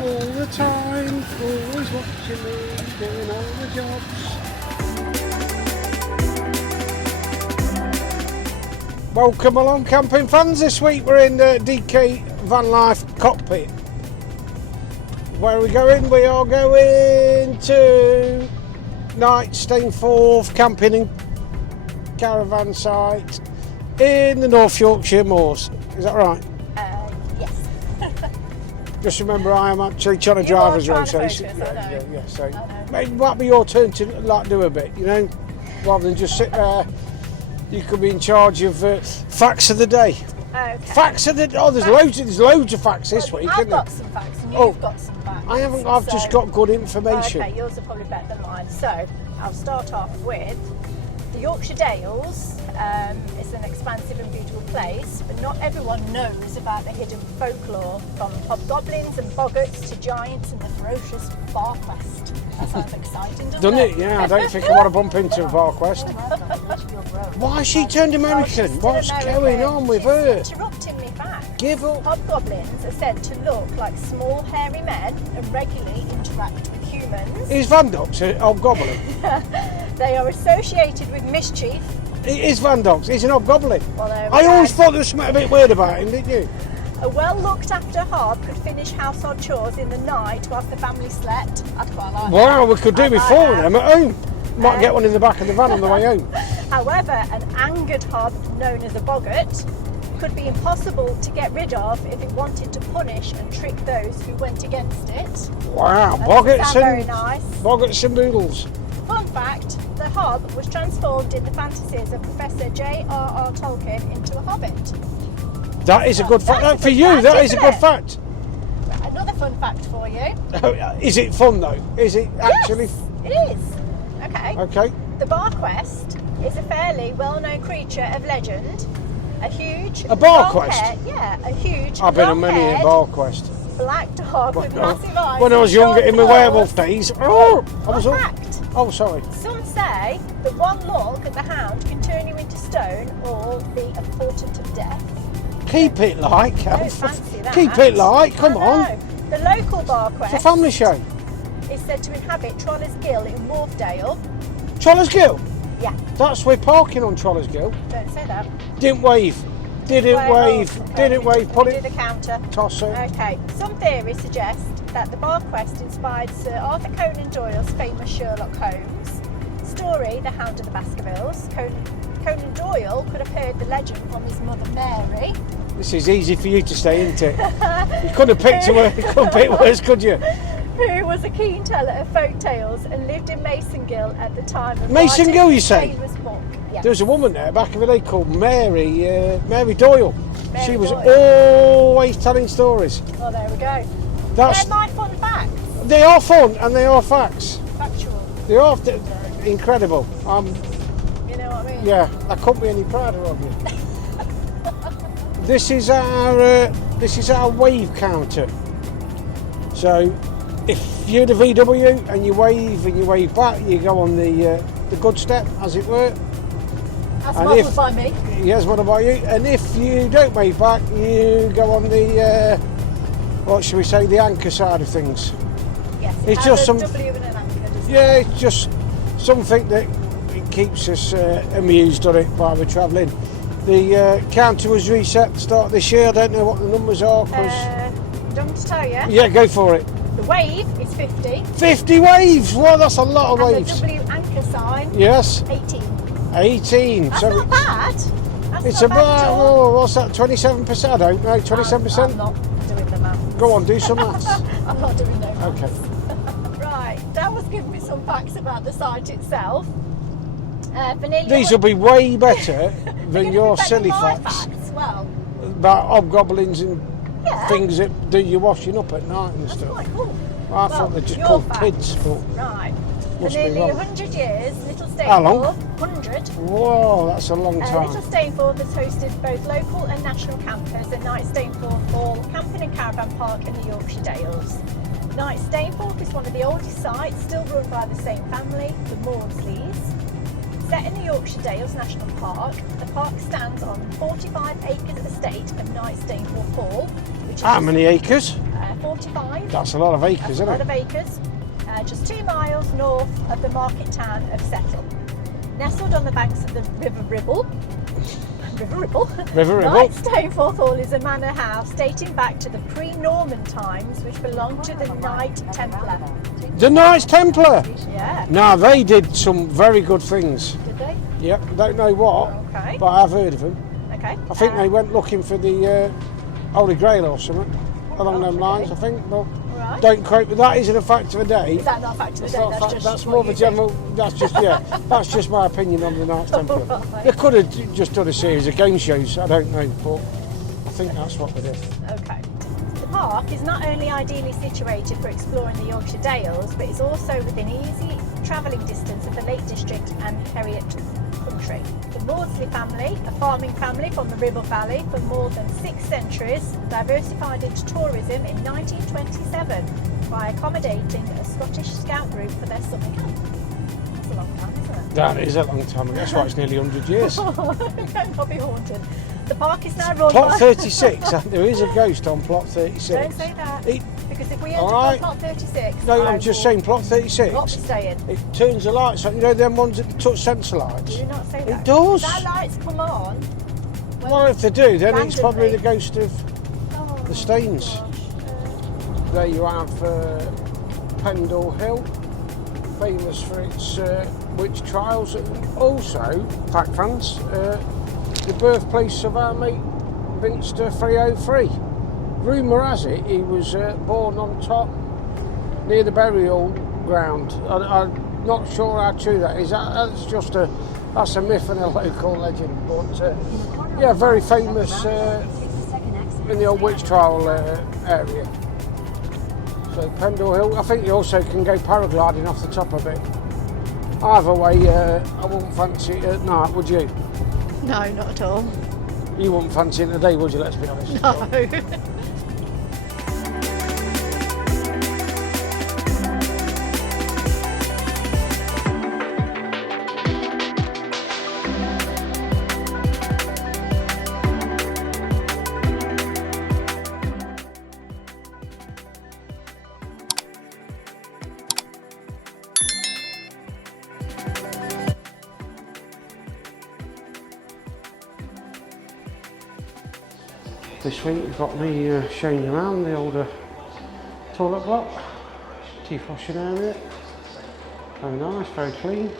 all the time, always watching me, doing all the jobs. Welcome along, camping fans. This week we're in the DK Van Life cockpit. Where are we going? We are going to night Stainforth camping and caravan site in the North Yorkshire moors. Is that right? Yes. Just remember, I am actually trying to drive as well. So so it might be your turn to do a bit, rather than just sit there. You could be in charge of facts of the day. Okay. Facts of the day. Oh, there's loads of facts this week, I've isn't there? got some facts and you've got some facts. I haven't. I've just got good information. Okay, yours are probably better than mine. So I'll start off with the Yorkshire Dales. It's an expansive and beautiful place, but not everyone knows about the hidden folklore, from hobgoblins and boggarts to giants and the ferocious Barquest. That sounds exciting, doesn't it? Yeah, I don't think I want to bump into Barquest. Why has she turned American? What's going on with her? Interrupting me back. Give up. Hobgoblins are said to look like small hairy men and regularly interact with humans. Is Van Dock's a hobgoblin? They are associated with mischief. It is Van Dock's. He's an hobgoblin. Well, I always thought there was something a bit weird about him, didn't you? A well-looked-after hob could finish household chores in the night whilst the family slept. I'd quite like that. Wow, we could do before them at home. Might get one in the back of the van on the way home. However, an angered hob, known as a boggart, could be impossible to get rid of if it wanted to punish and trick those who went against it. Wow, boggarts very nice. Boggarts and boodles. Fun fact, the hob was transformed in the fantasies of Professor J.R.R. Tolkien into a hobbit. That is a good fact. For you, that is a good fact. Another fun fact for you. Is it fun though? Is it actually? Yes, it is. Okay. The Barquest is a fairly well-known creature of legend. A huge... A Barquest? A huge... I've been on many a Barquest. Black dog with massive eyes. When I was younger, in my werewolf days. Oh, fact. Oh, sorry. Some say that one look at the hound can turn you into stone or be a portent of death. Keep it light. Don't fancy that. Keep it light. Come on. The local Barquest... It's a family show. ...is said to inhabit Troller's Gill in Wharfdale. Troller's Gill? Yeah. That's we're parking on Troller's Gill. Don't say that. Didn't wave. Didn't wave. Put it. it. The counter. Toss it. Okay. Some theories suggest that the Barquest inspired Sir Arthur Conan Doyle's famous Sherlock Holmes story, The Hound of the Baskervilles. Conan Doyle could have heard the legend from his mother Mary. This is easy for you to stay, isn't it? You couldn't have picked worse, could you? Who was a keen teller of folk tales and lived in Masongill at the time of Mason Gill, you say? Book. Yes. There was a woman there back in the day called Mary Doyle. She was Doyle. always telling stories. Oh, there we go. They're my fun facts. They are fun and they are facts. Factual. They are incredible. You know what I mean? Yeah, I couldn't be any prouder of you. This is our wave counter. So if you're the VW and you wave back, you go on the good step, as it were. That's modelled by me. Yes, modelled by you. And if you don't wave back, you go on the what shall we say, the anchor side of things. Yes, it's just some W and an anchor, doesn't it? It's just something that it keeps us amused on it while we're travelling. The counter was reset at the start of this year. I don't know what the numbers are. Do you want me to tell you? Yeah, go for it. The wave is 50. 50 waves! Well, that's a lot of waves. And the W anchor sign? Yes. 18. 18. That's not bad. It's about, what's that, 27%? I don't know, 27%? I'm not doing the maths. Go on, do some maths. I'm not doing no maths. Okay. Right, that was giving me some facts about the site itself. These will be way better than your silly facts. Well, about hobgoblins and yeah, things that do your washing up at night and that's stuff. quite cool. I thought they just called facts. kids, but Right. For must be nearly wrong. 100 years, Little Stainforth... How long? 100. Whoa, that's a long time. Little Stainforth has hosted both local and national campers at Night Stainforth Hall, Camping and Caravan Park in the Yorkshire Dales. Night Stainforth is one of the oldest sites, still run by the same family, the Maudsleys. Set in the Yorkshire Dales National Park, the park stands on 45 acres estate of Night Stainforth Hall. Which is How many acres? about 45. That's a lot of acres, That's isn't a lot it? of acres. Just 2 miles north of the market town of Settle. Nestled on the banks of the River Ribble. River Ribble. Knight Stainforth Hall is a manor house dating back to the pre-Norman times, which belonged to the Knight Templar. The Knights Templar. Yeah. Now, they did some very good things. Did they? Yep, don't know what, Okay. but I've heard of them. Okay. I think they went looking for the Holy Grail or something along them lines, I think. But Right. don't quote me. That isn't a fact of the day. Is that not a fact of the day? Not a That's fact, just that's what more of a you think. general. That's just that's just my opinion on the Knights Templar. Right. They could have just done a series of game shows. I don't know, but I think that's what they did. Okay. The park is not only ideally situated for exploring the Yorkshire Dales, but is also within easy travelling distance of the Lake District and Heriot Country. The Maudsley family, a farming family from the Ribble Valley for more than 6 centuries, diversified into tourism in 1927 by accommodating a Scottish scout group for their summer camp. That's a long time, isn't it? That is a long time ago. That's why it's nearly 100 years. Not be haunted. The park is now run Plot by... 36. There is a ghost on plot 36. Don't say that. It- Because if we end All up right. on plot 36... No, I I'm just will saying plot 36. not be saying. It turns the lights on. You know them ones that touch sensor lights? Do not say that. It does. That lights come on. when Well, if they do, then it's probably randomly- the ghost of Oh, the Stains. gosh. There you have Pendle Hill, famous for its witch trials, and also, fact fans, the birthplace of our mate Vince 303. Rumour has it he was born on top near the burial ground. I'm not sure how true that is. That's a myth and a local legend. But yeah, very famous in the old witch trial area. So Pendle Hill. I think you also can go paragliding off the top of it. Either way, I wouldn't fancy it at night, would you? No, not at all. You wouldn't fancy it in the day, would you? Let's be honest. No. This week you've got me showing you around the older toilet block, teeth washing area. Very nice, very clean.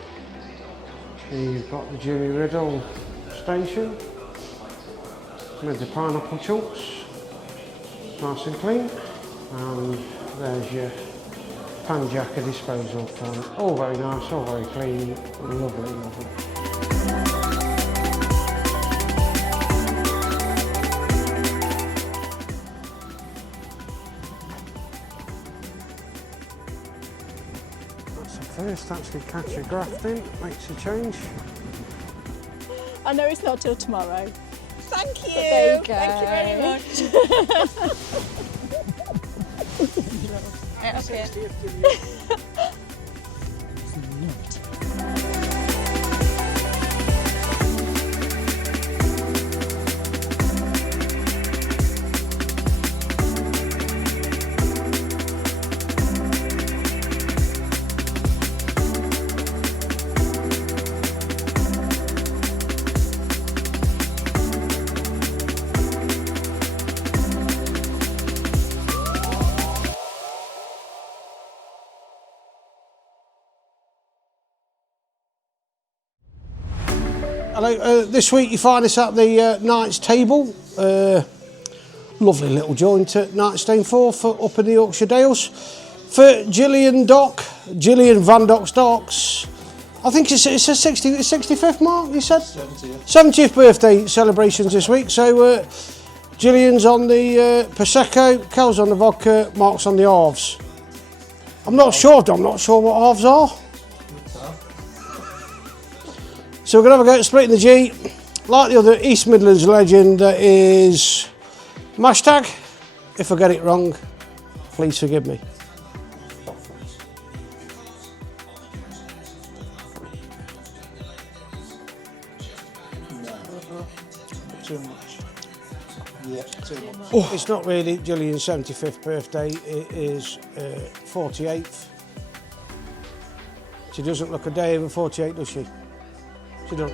Here you've got the Jimmy Riddle station with the pineapple chunks, nice and clean. And there's your pan jacker disposal point. All very nice, all very clean, lovely, lovely. First, actually catch a graft in, makes a change. I know it's not till tomorrow. Thank you. There you go. Thank you very much. Right, okay. Hello, this week you find us at the Knight's Table. Lovely little joint at Knight Stainforth up in the Yorkshire Dales. For Gillian Van Dock's Docks. I think it's a 65th mark, you said? 70th birthday celebrations this week. So Gillian's on the Prosecco, Cal's on the vodka, Mark's on the halves. I'm not sure what halves are. So we're going to have a go at splitting the G. Like the other East Midlands legend, that is Mashtag. If I get it wrong, please forgive me. Too much. Yeah, too It's not really Gillian's 75th birthday, it is 48th. She doesn't look a day over 48, does she? She don't.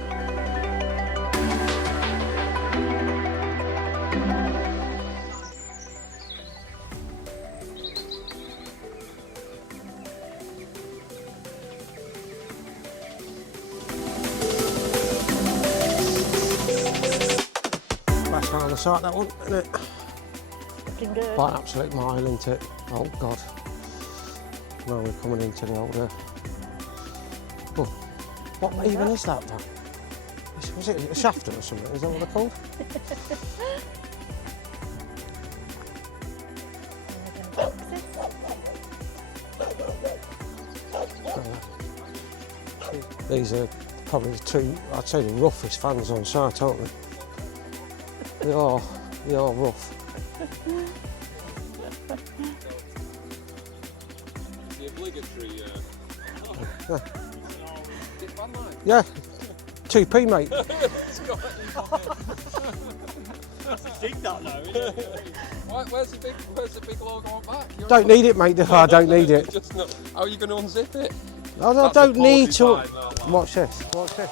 Last one on the site, that one, isn't it? Looking good. By an absolute mile, isn't it? Oh God. Now we're coming into the old... Oh, what even is that? Was it a shafter or something? Is that what they're called? These are probably the two, I'd say, the roughest fans on site, aren't they? They are rough. The obligatory. Yeah, 2p, mate. Where's the big logo on back? Don't need it, mate. I don't need it. How are you going to unzip it? I don't need to. Watch this. Watch this.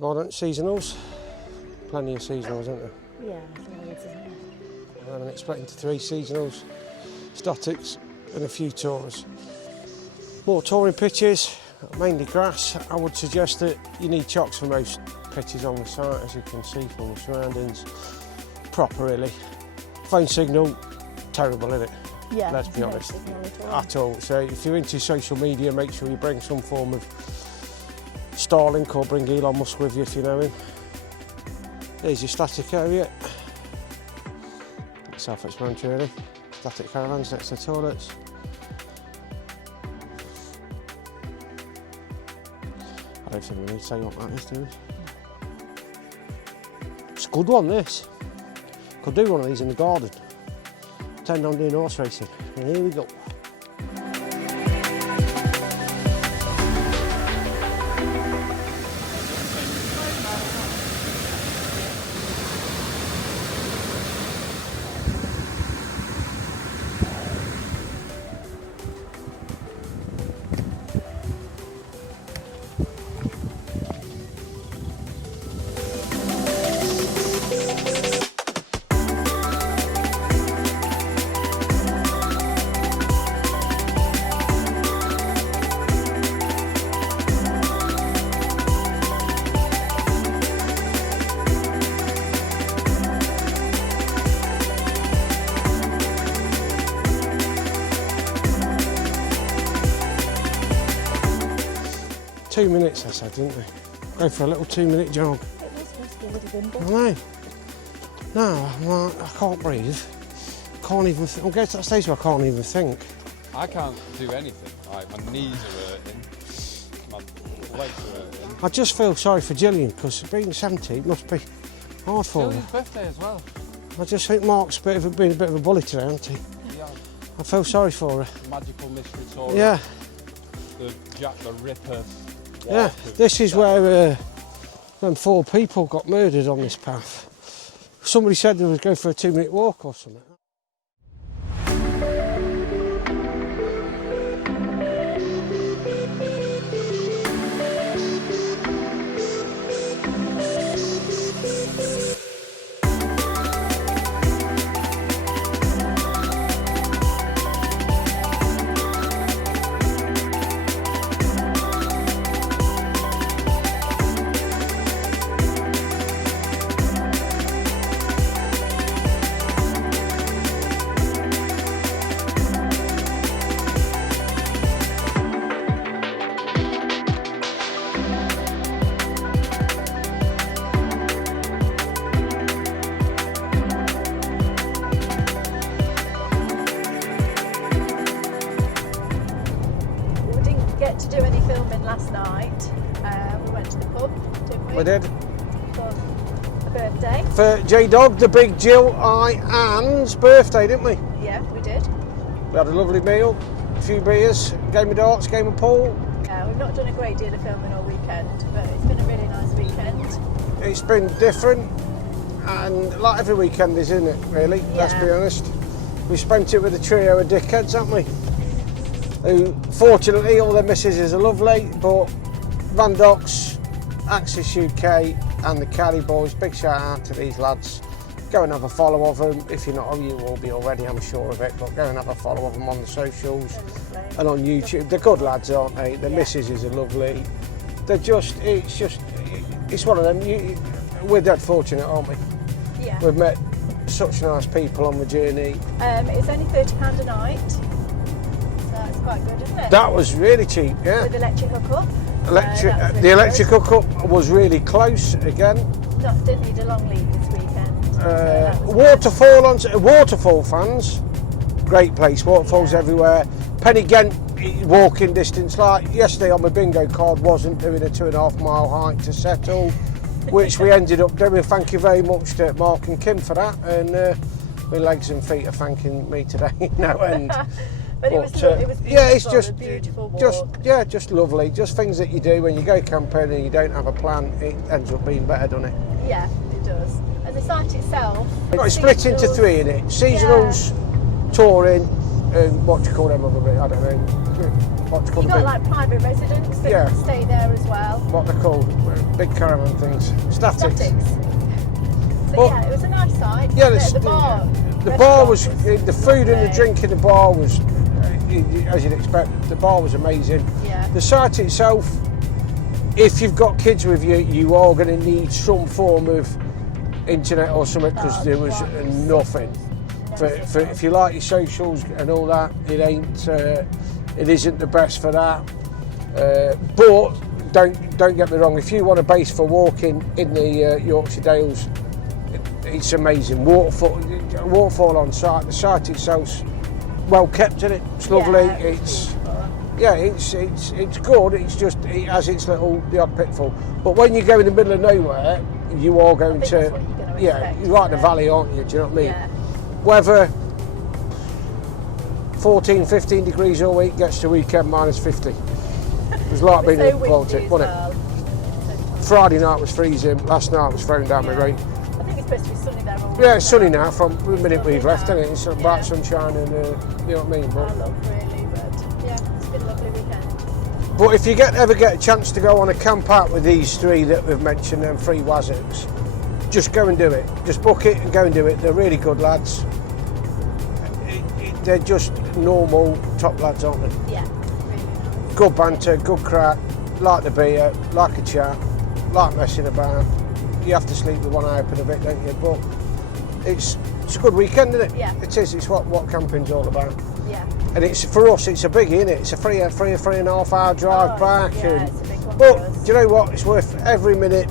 Garden seasonals. Plenty of seasonals, isn't there? Yeah, loads, isn't it? And then it's split into 3 seasonals, statics, and a few tours. More touring pitches, mainly grass. I would suggest that you need chocks for most pitches on the site, as you can see from the surroundings. Proper, really. Phone signal, terrible, isn't it? Yeah. Let's be no honest. signal At all. So if you're into social media, make sure you bring some form of Starlink or bring Elon Musk with you if you know him. There's your static area. Self-explanatory, really. Static caravans next to the toilets. I don't think we need to say what that is, do we? It's a good one, this. Could do one of these in the garden. Pretend I'm doing horse racing. And here we go. Two minutes, I said, didn't we? Go for a little 2-minute jog. It was supposed to be a little bimble. I know. No, I'm like, I can't breathe. Can't even. I'm getting to that stage where I can't even think. I can't do anything. Like, my knees are hurting, my legs are hurting. I just feel sorry for Gillian because being 70 it must be hard for her. Gillian's birthday as well. I just think Mark's been a bit of a bully today, hasn't he? Yeah. I feel sorry for her. Magical mystery tour. Yeah, The Jack the Ripper. yeah. This is where them 4 people got murdered on this path. Somebody said they was going for a 2-minute walk or something. To do any filming last night. We went to the pub, didn't we? We did. For a birthday. For J-Dog, the big Jill, Anne's birthday, didn't we? Yeah, we did. We had a lovely meal, a few beers, game of darts, game of pool. We've not done a great deal of filming all weekend, but it's been a really nice weekend. it's been different, and like every weekend is, isn't it, really? Let's be honest. We spent it with a trio of dickheads, haven't we? Who, fortunately, all their missuses are lovely, but Van Docks, Axis UK and the Caddy Boys, big shout out to these lads. Go and have a follow of them. If you're not, you will be already, I'm sure of it, but go and have a follow of them on the socials and on YouTube. They're good lads, aren't they? The missuses are lovely. They're just, it's one of them. We're dead fortunate, aren't we? Yeah. We've met such nice people on the journey. It's only £30 a night, so that's quite good, isn't it? That was really cheap, yeah. With electric hookup. The electric hookup was really close again. Didn't need a long lead this weekend. So that was Waterfall fans, great place. Waterfalls everywhere. Penny Gent walking distance. Like yesterday on my bingo card, wasn't doing a 2.5 mile hike to Settle, which we ended up doing. Thank you very much to Mark and Kim for that, and my legs and feet are thanking me today. No end. But it was beautiful. Yeah, it's just a beautiful walk. just lovely. Just things that you do when you go camping and you don't have a plan. It ends up being better, doesn't it? Yeah, it does. And the site itself. It's split into three, innit? Seasonals, touring, and what do you call them other bit? I don't know. What do you call You've them? got like private residents that can stay there as well. What they're called? Big caravan things. Statics. So But- yeah, it was a nice site. Yeah, the bar. the bar was, restaurant the food and the lovely. drink in the bar was, as you'd expect, the bar was amazing. Yeah. The site itself, if you've got kids with you, you are going to need some form of internet or something, because there was nothing. For if you like your socials and all that, it isn't the best for that. But don't get me wrong, if you want a base for walking in the Yorkshire Dales, it's amazing. Waterfall on site. The site itself's well kept, isn't it? It's lovely. It's good. It's just it has its the odd pitfall. But when you go in the middle of nowhere, you are going that's to what you're gonna you're expect, right in the isn't it? valley, aren't you? Do you know what I mean? Yeah. Weather 14, 15 degrees all week, gets to weekend -50. It was like being in Baltic, wasn't it? Friday night was freezing, last night was throwing down my rain. I think it's supposed to be sunny there all week. Yeah, it's sunny now from the minute we've Sunny left, now. isn't it? It's bright sunshine and you know what I mean? I love really, but yeah, it's been a lovely weekend. But if you ever get a chance to go on a camp out with these three that we've mentioned, them three Wazzocks, just go and do it. Just book it and go and do it. They're really good lads. They're just normal top lads, aren't they? Yeah, really nice. Good banter, good crack, like the beer, like a chat, like messing about. You have to sleep with one eye open a bit, don't you? But it's a good weekend, isn't it? Yeah. It is. It's what camping's all about. Yeah. And it's for us. It's a biggie, isn't it? It's a 3.5 hour drive back. Yeah, and, it's a big one but for us. do you know what? It's worth every minute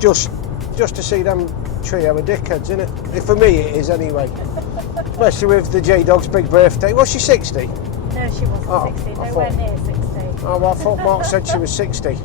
just to see them trio of dickheads, isn't it? For me, it is anyway. Especially with the J-Dog's big birthday. Was she 60? No, she wasn't 60. I Nowhere thought- near 60. Oh, well, I thought Mark said she was 60.